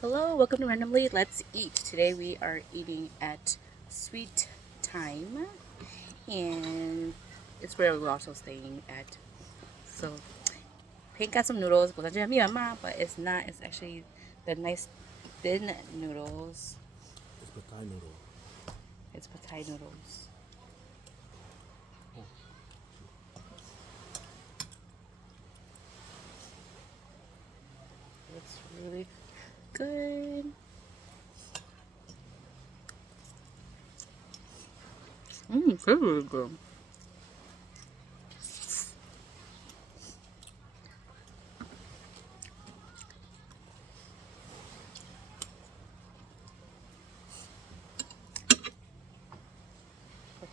Hello, welcome to Randomly Let's Eat. Today we are eating at Sweet Time, and it's where we're also staying at. So, Pink got some noodles, but it's not. It's actually the nice thin noodles. It's Thai noodle. It's pad thai noodles. It's really good. It's really good.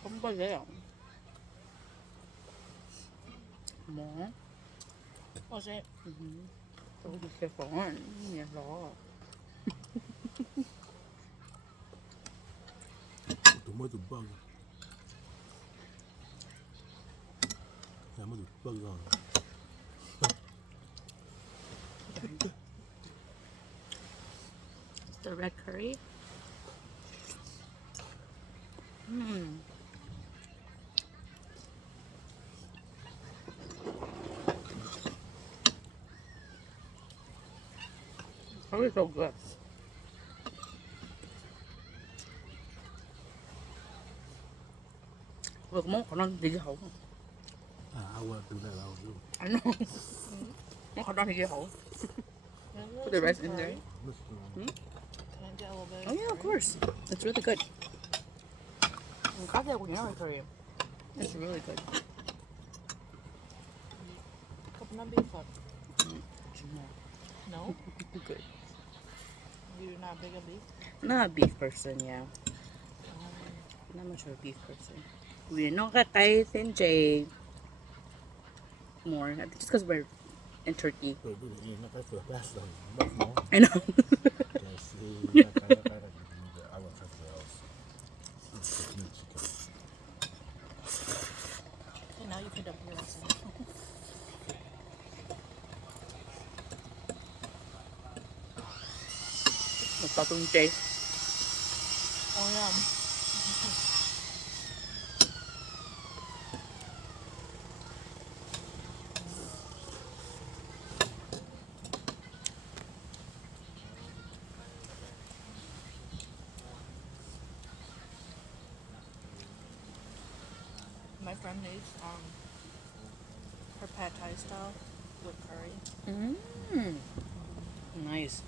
Không bao giờ more. Was it? Tôi đi xe phỏng nhà đó. Tụi mới tụi bơ. Nhà mới tụi bơ rồi. The red curry. Curry so good. Vừa có món khả năng thì hậu. I went through that out too. I know. Món khả năng thì hậu. Put the rice in there. Can I get a little bit? Oh yeah, of course. It's really good. Có của red curry. It's really good. Coconut beef or no? Good. You're not big a beef? Not a beef person, yeah. Not much of a beef person. We're not kay J more. I think just because we're in Turkey. Rồi tôi đi nó cái phở bát rồi, bát món. I know. I went somewhere else. Chicken. And now you can dump your rice in. Magpatong J. Oh yeah. My friend makes her pad thai style with curry. Nice.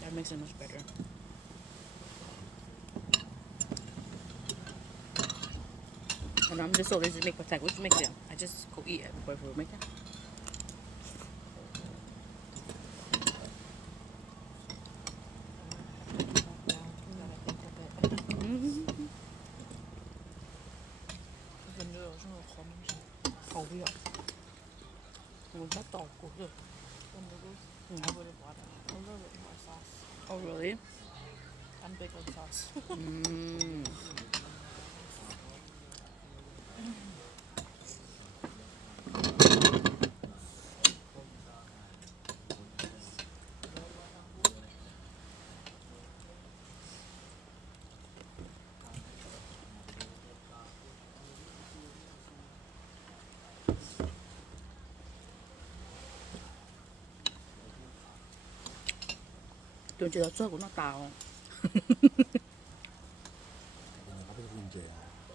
That makes it much better. And I'm just so lazy to make pad thai. We should make them. I just go eat it before we make it. The noodles are Oh yeah. We'll have to go here. The noodles, I would have bought a little bit more sauce. Oh really? I'm big on sauce. Tôi chỉ là sốt của nó tàu. Nó cái chè.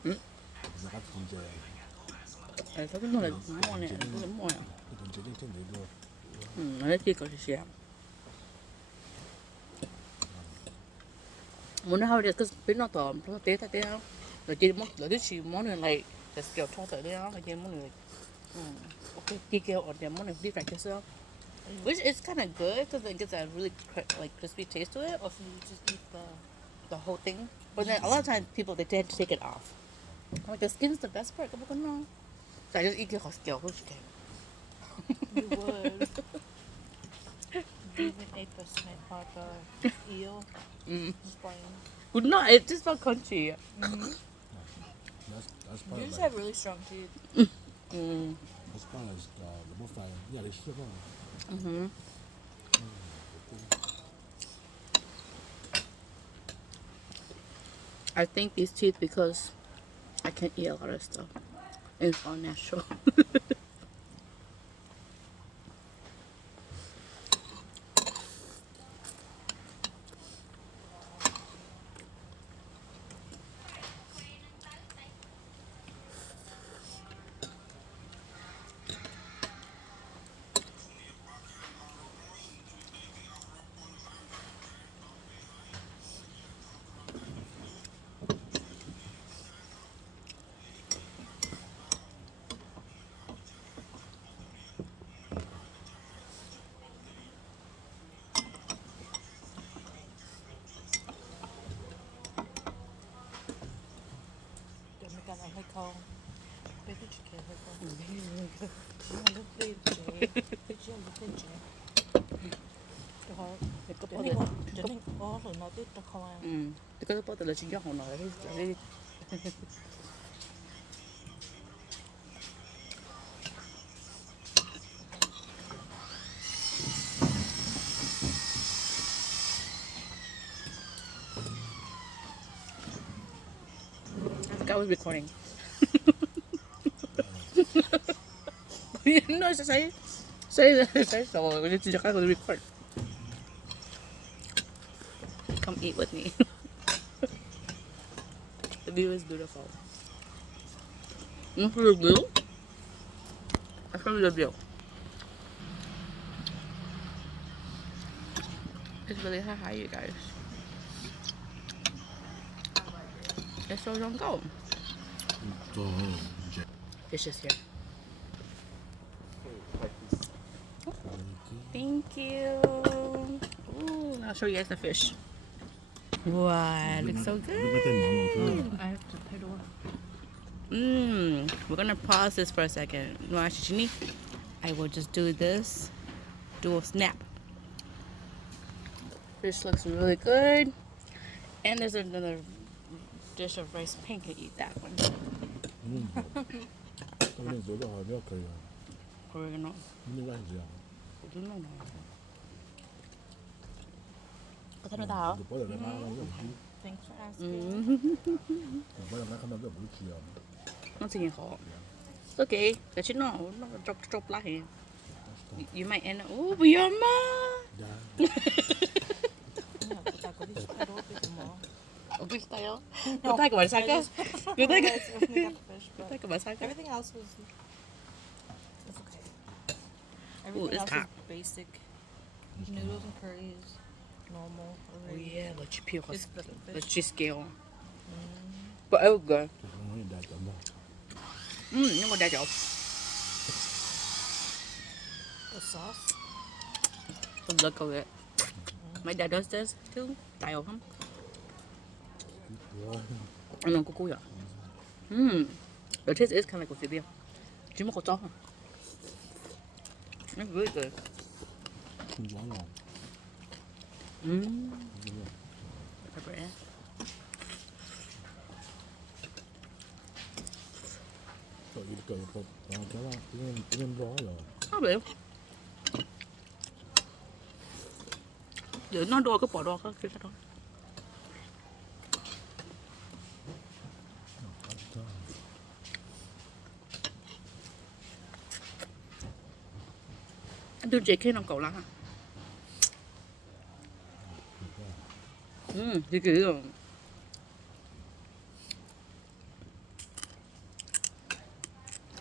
Nó cái chè. Sao cái nó lại ngon nè, nó lại ngon à. Cái chè trên đấy luôn. Nó chỉ có gì muốn nó hơi cái biết nó tỏ nó tế ta tế không rồi chỉ món rồi chỉ món này là kiểu cho tới đấy là chỉ món này okay kia kia ở đây món này beef like this which is kind of good because it gets a really like crispy taste to it Or if you just eat the whole thing but then a lot of times people they tend to take it off I'm like the skin's the best part so I just eat cái kiểu you would. You even ate the snake or the eel. Just plain. good no it just felt crunchy That's part You of just like, have really strong teeth. that's part of the buffet. Yeah, they strip on. I think these teeth because I can't eat a lot of stuff. And it's all natural. Để mấy cái làm hay không? Bé thích chicken hay không? Nó lúc đi chế, cái chuyện lúc đi chế. Đó, để nên có rồi nói tiếp cho không ăn. cái bớt là chính họ nói cái I forgot I was recording. No, say so. We need to just record. Come eat with me. The view is beautiful. For the view? I show you the view. It's really high, you guys. It's so don't go. 또 이제 It's just here. Thank you. Ooh, I'll show you guys the fish. Wow, it looks so good. I have to pay the one. We're gonna pause this for a second. No, actually, I will just do this. Do a snap. Fish looks really good. And there's another dish of rice pancake. Eat that one.当年做的好比较可以啊， Oregano. 应该是这样。 I don't know. Có thấy nó tao 너 버려 내가 나가는 거 없지. Thanks for asking. 너 버려 나가는 거 없지. Nó chỉ khó. Okay, cái chuyện nó chọc lại. You might end up. Oh, Biyama. 야, 그냥 나 거기 식사로 뭐. Okay, tayo. Good tayo ka masaka. Good tayo. Fish, but Tayo ka masaka. everything else was okay. Ooh, Everything it's else hot. was basic. Noodles and curries, normal. Oh Already. yeah, let's peel. It's the fish. Let's just scale. But it was good. 형이 다 짠다. Nhưng mà đã chỗ. The sauce. The look of it. My dad does this too. Tayo không? 와, Anh ăn cô à? The taste is kind of like with beer. Chỉ một cái chó. It's really good. 좋아요. Pepper in. 또 이렇게 이거 제가 이런 좋아요. Có biểu. Giờ nó đôi cái bỏ đôi cái kia thôi. 맛있다. Anh đưa chị khi nào cậu lắm hả? Thì kiểu rồi.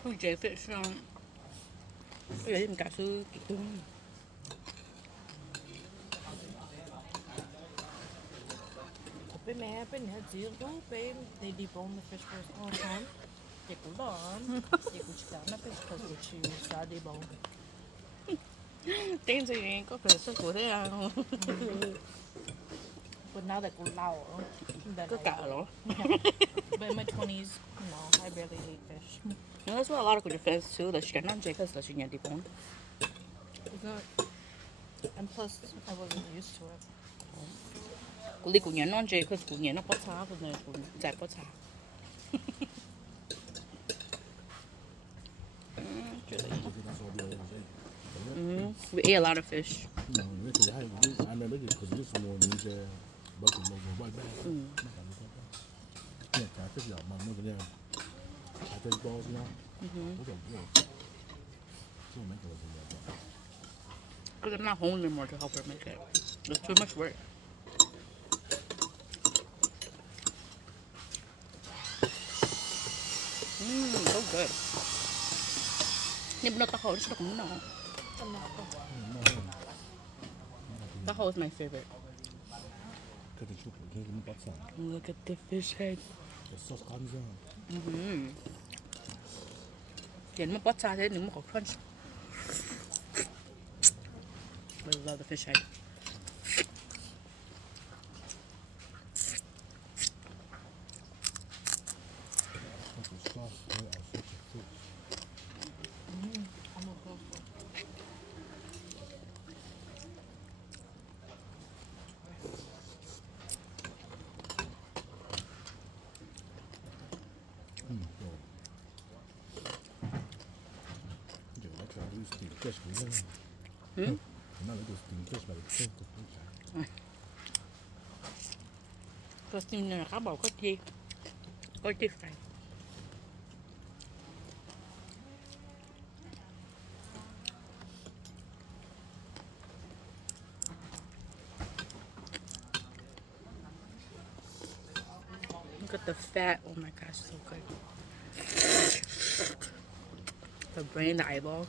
Thôi chị phải sao? Bây giờ em cả sư kiểu Bên mẹ bên nhà chị lúc bên they debone the fish first all the time. Chị cũng đó. Chị cũng chỉ cảm fish because we choose to debone. Tên gì có phải sức của thế à? But now that we're lao, then Có I cả do. rồi. But in my 20s, no, I barely ate fish. No, that's what a lot of your friends too. That she can't take us. That she can't debone. And plus, I wasn't used to it. Cô đi cũng nhớ non chơi, cause cũng nhớ nó bớt xa, cause này cũng dài bớt xa. We ate a lot of fish. 이렇게 하고 안에 이렇게 거기서 뭐 이제 먹고 먹고 빨리. 그냥 catfish 안 먹는 그냥 catfish balls now. 그거 뭐 그거 make it like Because I'm not home anymore to help her make it. It's too much work. So good. Nhưng nó tao hổ nó cũng ngon. Tao hổ is my favorite. 그래도 슈퍼 그게 뭐 박사. Look at the fish head. 소스 감자. Nhìn nó bớt xa thế nhưng mà có crunch. I love the fish head. 그래서 sauce very acidic too. I'm gonna go for 이제 like I do steam fish 그냥. 나는 그 steam fish 말고 그 fish. Có steam này là cá bầu có chi. Có chi phải. Look at the fat. Oh my gosh, so good. The brain, the eyeball.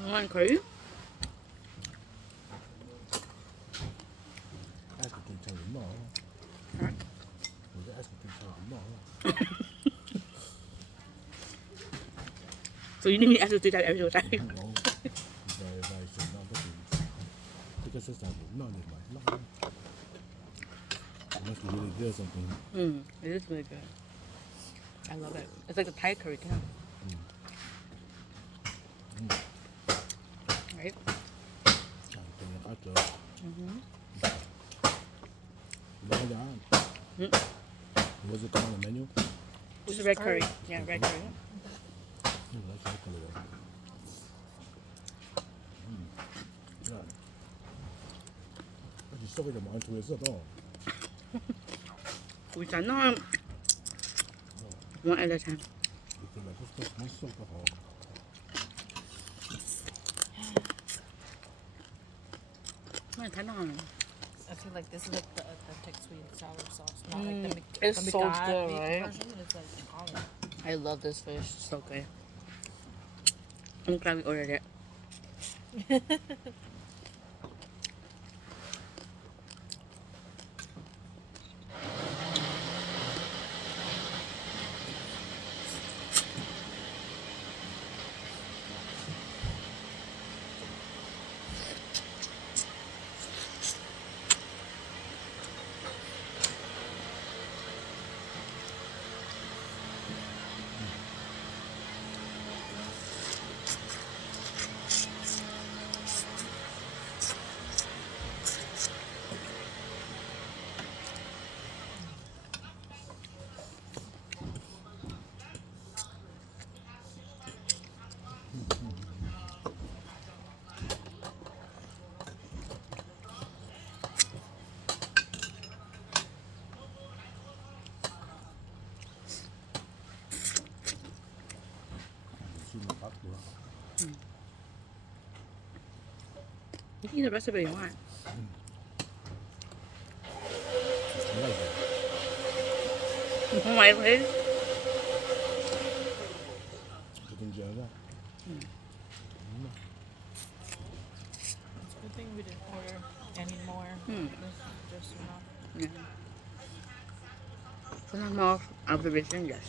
Ngon khỉ. 아이스크림 잘 못 먹어. 요새 아이스크림 잘 못 먹어. So you need me to ask you to do that every time. very very soon now because it's not not like it must be really good or something. It is really good. I love it. It's like a Thai curry too. Right? 그냥 갔죠. 이거 was it on the menu? It's a red curry. Yeah, red curry. That's right color. 아직 속에도 많이 들어있어도 Ui chán nó. One at a time. 이렇게 맛있어 맛있어. Nó ngon. I feel like this is like the authentic sweet and sour sauce, not like the It's the so McDonald's good, beef right? version. It's like an olive. I love this fish. It's so good. I'm glad we ordered it. You can eat the rest of it if you want. Oh my god. 뭐든지 하자. It's a good thing we didn't order any more. This is just enough. Yeah. Some more observation, yes.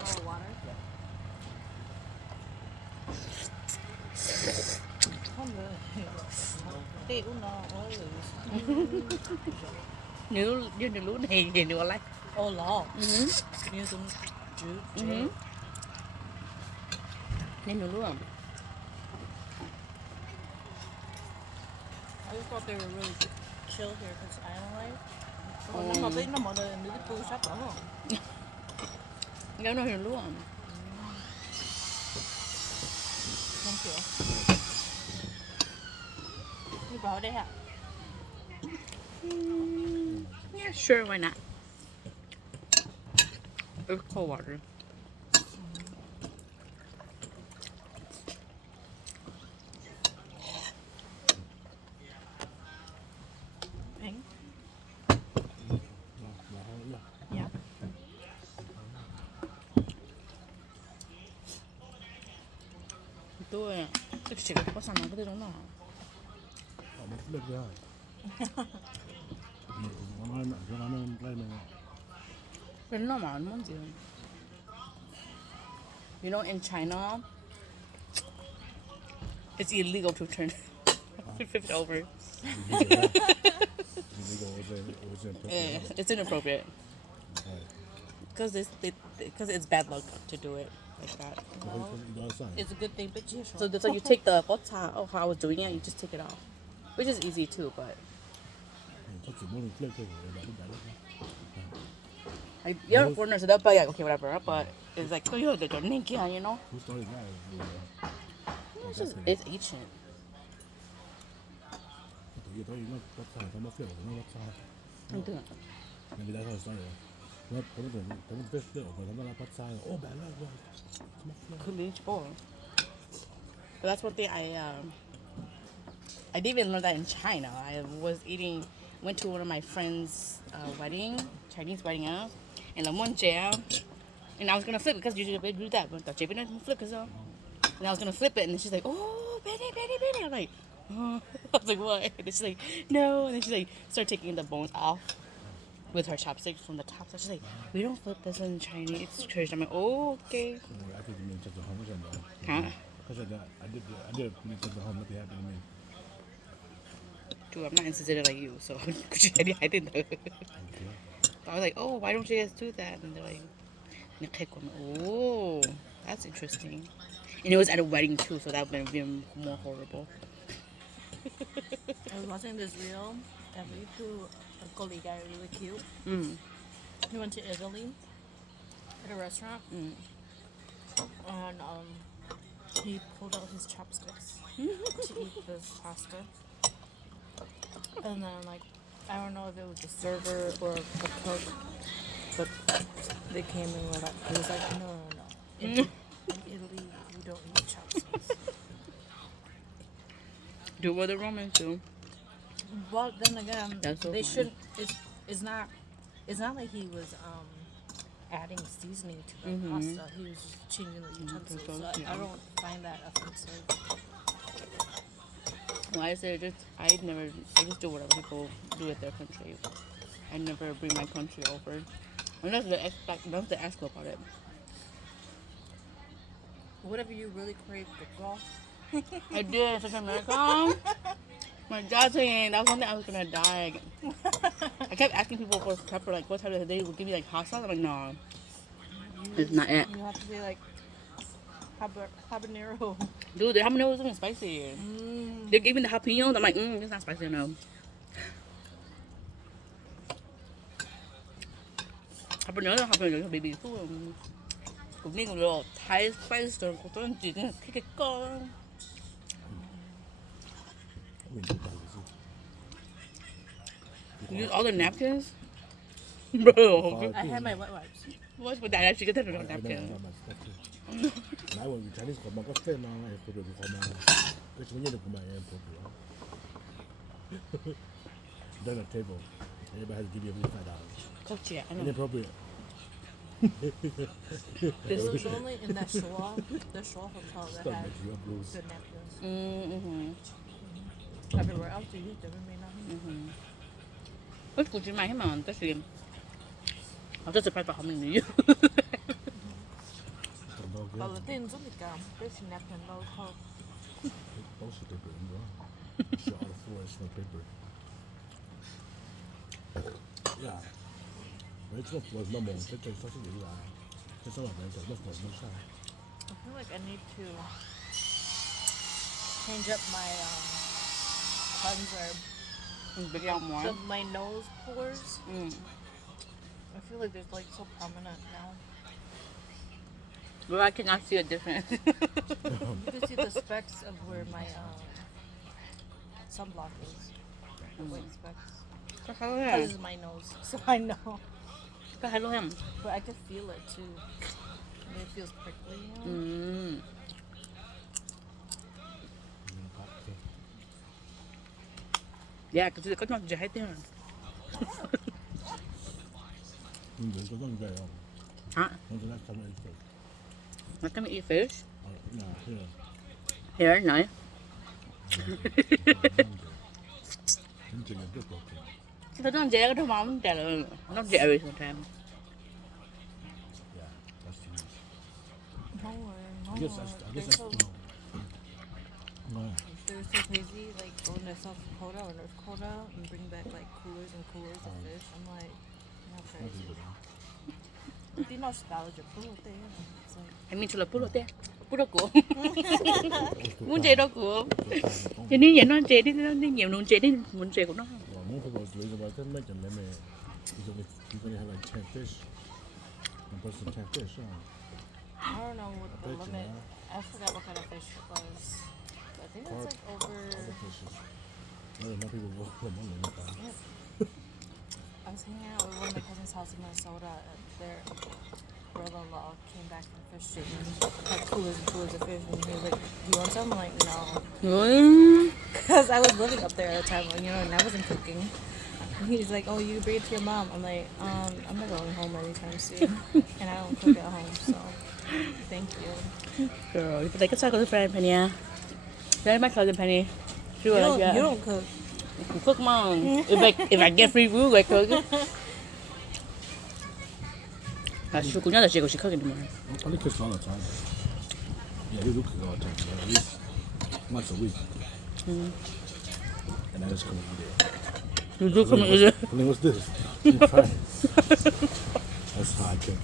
bottle of water. Không được. Tiểu nó ơi. Nếu như lũ này thì nữa lại. Oh lord. Như tụi chú. Nên lũ à. I just thought they were really chill here because island life. Nó mà biết nó mọi người nữ tôi sắp ở không? Nếu nó lũ à. Không kiểu. Đi vào đây hả? Yeah, sure, why not? It's cold water. Anh? là không là Dạ. Tôi chỉ có sản cái đó nào. mình biết ra nó ăn cái này Pero no más, no entiendo. You know, in China, it's illegal to turn flip it over. Yeah, it's inappropriate. Because it's bad luck to do it like that. It's a good thing, but you So that's why you take the bota of how I was doing it, you just take it off. Which is easy too, but like you're a foreigner, so they'll be like, okay, whatever. But it's like, oh, you're the Dominicana, you know? Who started that? It's ancient. You thought you know what side? I'm not sure. What side? I'm doing Maybe that's how it started. Not I'm fish little, but I'm not what side. Oh, bad luck. could be both. But that's one thing I didn't even learn that in China. I went to one of my friends' wedding, Chinese wedding, and I went there, and I was gonna flip it because usually they do that, but the Japanese flip because and I was gonna flip it, and then she's like, "Oh, Benny." I'm like, oh. I was like, "What?" And then she's like, "No," and then she's like, started taking the bones off with her chopsticks from the top. So she's like, "We don't flip this in Chinese. It's tradition." I'm like, "Oh, okay." I think you mean touch the home or something. Huh? Because I did touch the home. What happened to me? Dude, I'm not insensitive like you, so I didn't know. I was like, "Oh, why don't you guys do that?" And they're like, "Oh, that's interesting." And it was at a wedding too, so that would have been more horrible. I was watching this reel and we do a Goli guy really cute. Mm. He went to Italy at a restaurant and he pulled out his chopsticks to eat this pasta. And then like I don't know if it was the server or the cook, but they came and were like, he was like, no. In Italy, we don't eat chopsticks. Do what the Romans do. But then again, That's so they funny. shouldn't. It's not like he was adding seasoning to the pasta. He was just changing the utensils. so So I don't find that offensive. Well, I just do whatever people do with their country. I never bring my country over. Unless they ask about it. Whatever you really crave, girl. I did in Central America. My dad saying that was one thing I was gonna die. I kept asking people for pepper, like what type of they would give me like hot sauce. I'm like, no, it's not it. You have to be like habanero. Dude, the habanero wasn't even spicy. They gave me the jalapenos. I'm like, it's not spicy enough. Habanero, baby. Cũng như là Thai spice rồi cũng tôi chỉ cái con. You use all the napkins? Bro. I had my wet wipes. What's with that? Actually, get that on napkin. Now when we Chinese come, I say now I put it come. Which when you come and put it. Then a table. Everybody has to give you $5. Coach, yeah, I know. Inappropriate. This was only in that Shaw, the Shaw hotel that Stop had making your blues. good napkins. Mm-hmm. Everywhere else they used them, it may not. Which would you mind him on? That's him. I'm just surprised by how many you. alla te nzundika beshi napkin lo ko Most of the paper, you all the fluorescent paper. Yeah. Mấy cái was nó mồm cái sao chứ gì là cái sao là mấy cái nó sao. I feel like I need to change up my cleanser. Big out more. So my nose pores, Mm. I feel like there's like so prominent now. Well, I cannot see a difference. You can see the specks of where my sunblock is. The white specks. This is my nose, so I know. Go ahead, him. But I can feel it too. And it feels prickly, you know? Mm. Yeah, because it's not just there. Đừng có vấn đề không? Huh? Không có không ăn được. Let them eat fish. Nhà here. Here, no. Chính trị rất tốt. Nó don't dare to mom. Not dairy sometimes. Yeah, that's the news. No way, no I guess way. that's They're so, No. they're so crazy, like going to South Dakota or North Dakota and bring back like coolers and coolers of fish. I'm like, not crazy. Di no nostalgia, puro te. It's like, I mean, to put it there. Put it go. Muốn chơi đâu cũng. Cho nên vậy nó chơi đi, nó nhiều luôn chơi đi, muốn chơi của nó. Well, most people was reason why they make a limit. You're gonna have like 10 fish. One person 10 fish, huh? I don't know what the bet you, limit. huh? I forgot what kind of fish it was. I think it's like over. Other fishes. More people go for more limit. I was hanging out with one of my cousin's house in Minnesota, and their brother-in-law came back from fishing and had coolers and coolers of fish, and he was like, "Do you want some?" I'm like, "No," because I was living up there at the time, you know, and I wasn't cooking. And he's like, "Oh, you bring it to your mom." I'm like, "I'm not going home anytime soon, and I don't cook at home, so thank you." Girl, you take a taco to friend Penny. Very my cousin Penny. She was like, You don't cook. cook mom. If I get free food, I cook. She could not she cooking tomorrow. I cook all the time. Yeah, we do cook all the time. At least once a week. And I just come and eat it. You do come and eat it. I mean, what's this? That's how I cook.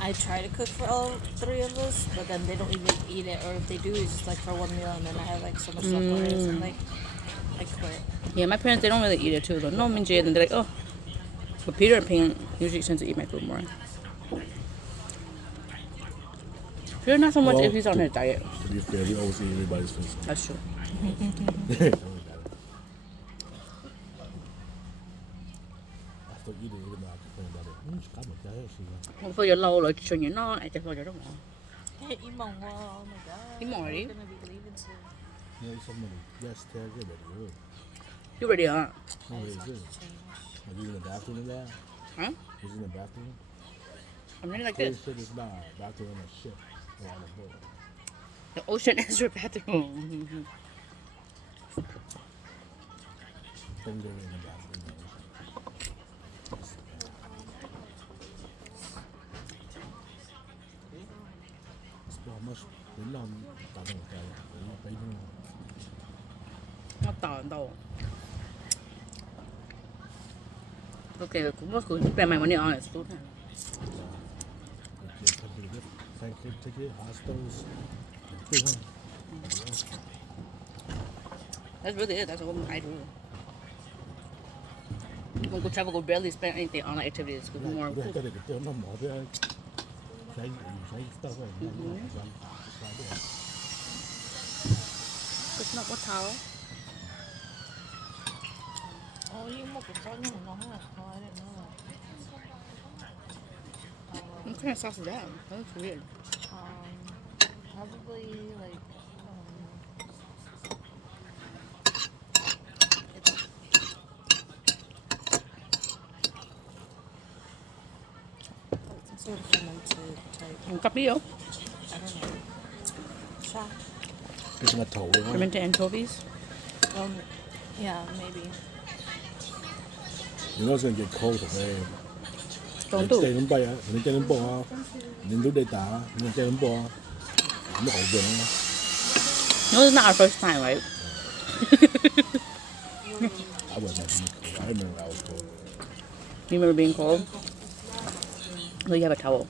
I try to cook for all three of us, but then they don't even eat it, or if they do, it's just like for one meal, and then I have like so much leftovers, and like I quit. Yeah, my parents, they don't really eat it too. Though. No, and Jay, and they're like, oh. But Peter and Pink usually tend to eat my food more. Peter, not so much Well, if he's on his diet. To be fair, we always eat everybody's food. That's true. I still eat it even though I complain about it. Cảm ơn cái gì Không phải giờ lâu rồi, cho nhớ nó, ai chắc bao giờ đó mà. Hey, Imong, oh my god. Imong already? We're gonna be leaving soon. Yeah, somebody. Yes, tell you about it. You ready, huh? No, I it's just good. have to change. Are you in the bathroom in there? Huh? Is in the bathroom? I'm running like This this. shit is not bathroom in a ship. Or on a boat. The ocean is your bathroom. Don't go in the bathroom. How much? Đến lòng tạo thành một cái bấy nhiêu? Nó tỏ tỏ. Okay, cũng có cuốn về mày muốn đi on it's tốt ha. Thank you, ticket, hostels. Good, huh? That's really it. That's what I do. When we travel, we barely spend anything on activities. We do more. Cái này cái tiêu nó mở ra. Thấy tao vậy. It's not what towel. Oh, you make a fun one, no, huh? Oh, I didn't know that. What kind of sauce is that? That looks weird. Probably like it's some sort of fermented type. Un capillo. I don't know. Shot. It's not tall, huh? Fermented anchovies. Yeah, maybe. You know it's gonna get cold today. Trong tủ. Chạy đến bay á, đến chạy đến bò, đến lúc đây tả, đến chạy đến bò, nó hậu vườn không? No, it's not our first time, right? I was not cold. I remember I was cold. You remember being cold? Oh, you have a towel.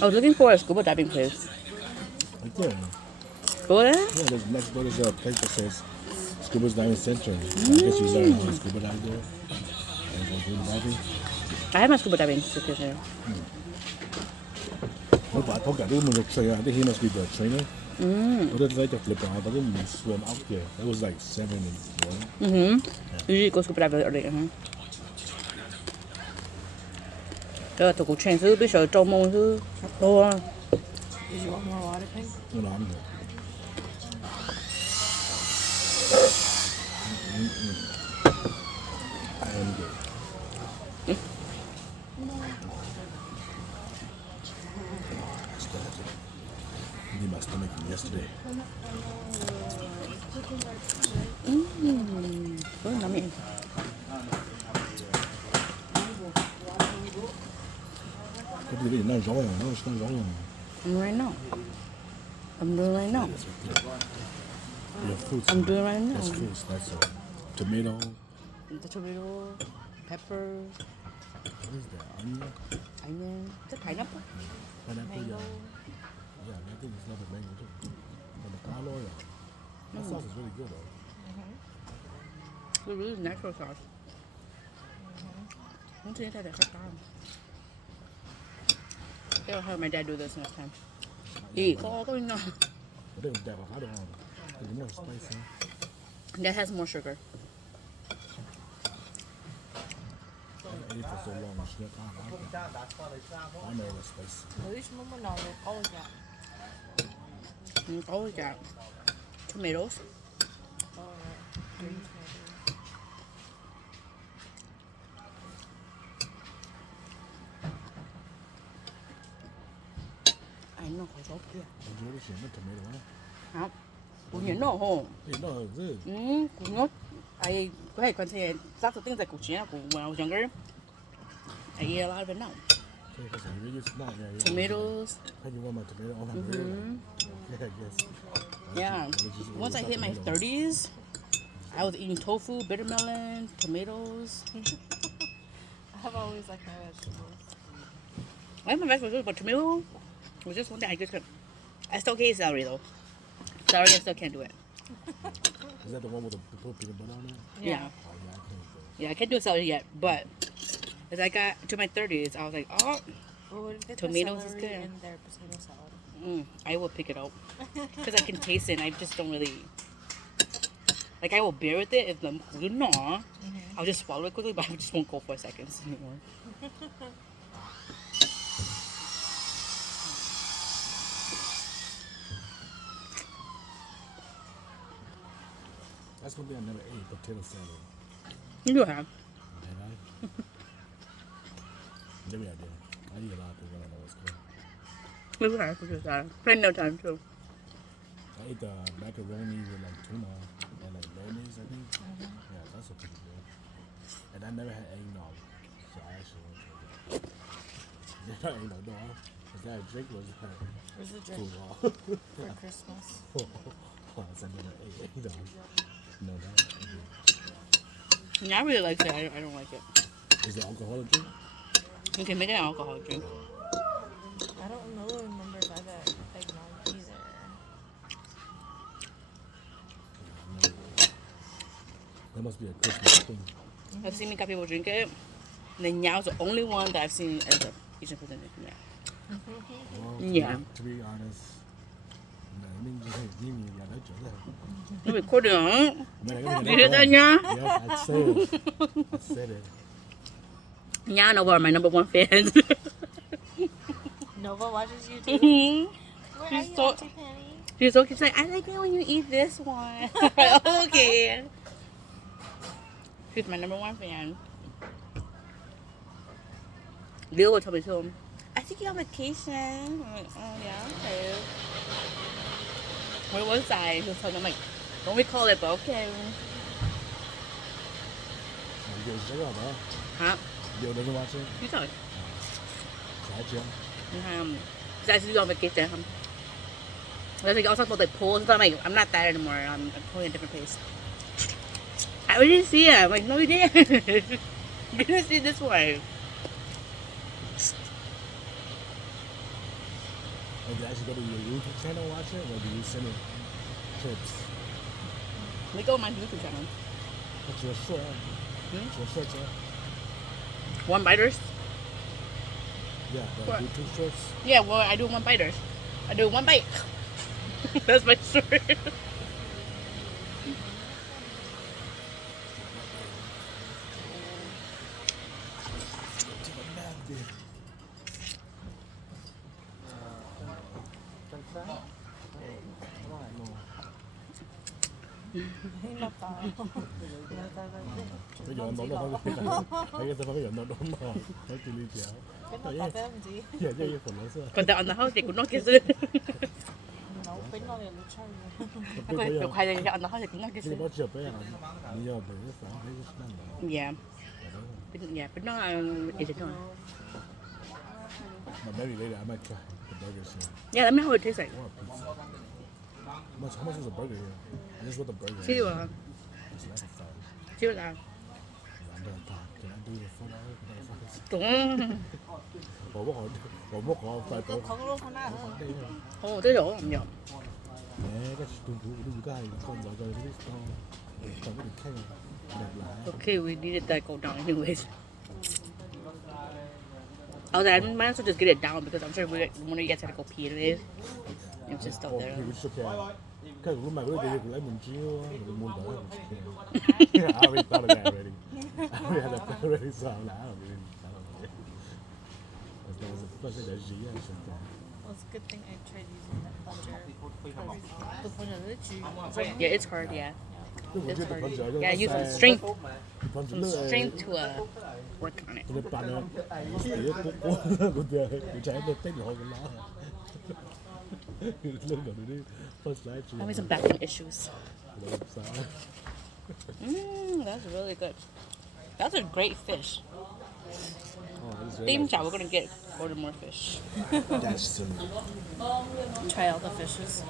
I was looking for a scuba diving place. Like there, Go there? yeah, there's next door there's a place that says Scuba Diving Center. I guess you learn how to scuba dive there. And go scuba diving. I have my scuba diving certificate. But I thought that was a trainer. I think he must be the trainer. But it's like a flip out. I didn't swim out there. That was like 7 and 1. Usually go scuba diving early. Cái tụi cụ train sư biết sợ trâu mông sư. Thôi. Did you want more water, Pink? No, no, I'm good. I am good. I need my stomach from yesterday. Nắm miệng. Có gì nó rõ rồi, nó rõ rồi. I'm right now. I'm doing right now. Your fruits. I'm doing right now. That's fruits. That's tomato. The tomato, pepper, What is that? Onion? onion, the pineapple. Pineapple, yeah. Yeah, I think it's another mango too. And the canola oil. That sauce is really good though. It's really natural sauce. Không thấy that khách tao. I'll have my dad do this next time. Ý, có nó. But they was that I don't know. It's more spicy. That has more sugar. I ate it for so long. It's not, I know it's spicy. At least Mama knows it. Always got. Always got tomatoes. Oh, right. Green tomatoes. Ai nó có sốt kia. Enjoy the shit, not tomato, huh? Không. Củ nhẫn nó hổ. Hey, no, it's good. Củ nhốt. I go ahead, continue. Lots of things like cucina when I was younger. I eat a lot of it now. Okay, because I really it's not. Yeah, yeah. Tomatoes. Hey, you want my tomato on my bread? Yeah, I guess. Yeah. Once I hit my 30s, I was eating tofu, bitter melon, tomatoes. I've always liked my vegetables. I like my vegetables, but tomato was just one thing I just couldn't. I still hate celery though. Celery, I still can't do it. Is that the one with the put peanut butter on it? Yeah. Oh, yeah, I can't do it. Yeah, I can't do celery yet, but as I got to my 30s, I was like, oh, Well, what if they put Tomatoes is celery good. in their potato salad? I will pick it up. Because I can taste it and I just don't really. Like, I will bear with it if the no. I'll just swallow it quickly, but I just won't go for seconds anymore. That's one thing I never ate, potato salad. You have. Did I? Maybe I did. I eat a lot of things when I was cool. You have for that. Plenty no time too. I ate the macaroni with like tuna and like mayonnaise, I think. Yeah, that's a pretty good. And I never had eggnog, so I actually went for that. Never had eggnog, no. Because that drink was Where's the too drink raw. for Christmas? So I never ate eggnog. No, that. Yeah, I really like it. I don't like it. Is it alcoholic drink? You can make an alcoholic drink. I don't remember if I've had eggnog either. That must be a Christmas thing. I've seen many people drink it. And then Nyao's the only one that I've seen as a Asian person drinking it. Well, Yeah. To be honest, no, I mean, just leave me out of that. You're recording, huh? Man, You hear that, Nya? Yes, I said it. I said it. Nya and Nova are my number one fans. Nova watches you too. Mhm. Where She's are you, so- Auntie Penny? She's so cute. She's like, I like it when you eat this one. Okay. She's my number one fan. Leo will tell me too. I think you're on vacation. I'm like, oh yeah, okay. Where was I? She'll tell me, I'm like, don't recall it, but okay. Yo, check it out, man. Huh? Yo doesn't watch it. You talk. Side chill. He's actually on vacation. That's like also about like pools. I'm like, I'm not that anymore. I'm pulling a different pace. We didn't see it. I'm like, no, we didn't. You didn't see this one. Like, do you actually go to your YouTube channel and watch it, or do you send it clips? We go on my YouTube channel. What's your short? What's your short channel? One biters. Yeah, the What? YouTube shorts. Yeah, well, I do one biters. I do one bite. That's my story. Hey, not bad. Bây giờ anh nói nó không biết. Bây giờ phải nó đúng rồi. Nói chuyện đi chéo. Bên nó tao bé không gì. Dạ, dạ, dạ, phần lớn xưa. Còn tại on the house, they could not kiss it. Nấu bên nó là lúc chơi. Okay, look, I didn't get on the house, they could not kiss Cái it. đó chụp ấy là bây giờ để cái sáng cái năng đó. Yeah. But no, is it not? But maybe later I might try the burger soon. Yeah, let me know how it tastes like. I want a pizza. How much is a burger here? I just want the burger. See you. It's like a five. See what that. I'm gonna talk. Can I do the $4? Đúng. Một họ phải tổ. Không luôn không nào. Ồ, tới chỗ làm nhầm. Nè, cái tuần thủ của cái con giỏi rồi cái to. Còn cái khay đẹp lại. Okay, we needed that go down anyways. I was like, I might as well just get it down because I'm sure one of you guys had to go pee anyways. It's just still there. Cái của mày bữa giờ cũng lấy mình chiếu, mình mua đỡ mình chiếu. I already thought of that already. I already had that already, so I'm like, I don't really. As long as the first thing that G and something. Well, it's a good thing I tried using that plunger. The plunger that you. Yeah, it's hard, yeah. It's It's hard. Yeah, use some strength. Some Some strength to work on it. Cái bàn nó tía của trái nó tết rồi cái lá. Lên rồi đi. First slide. I'm having some back issues. That's really good. That's a great fish. Team we're gonna order more fish. That's some. Try all the fishes.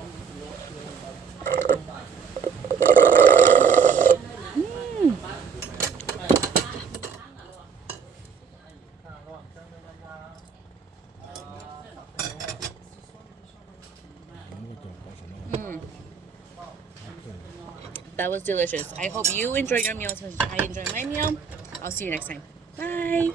That was delicious. I hope you enjoyed your meal as much as I enjoyed my meal. I'll see you next time. Bye.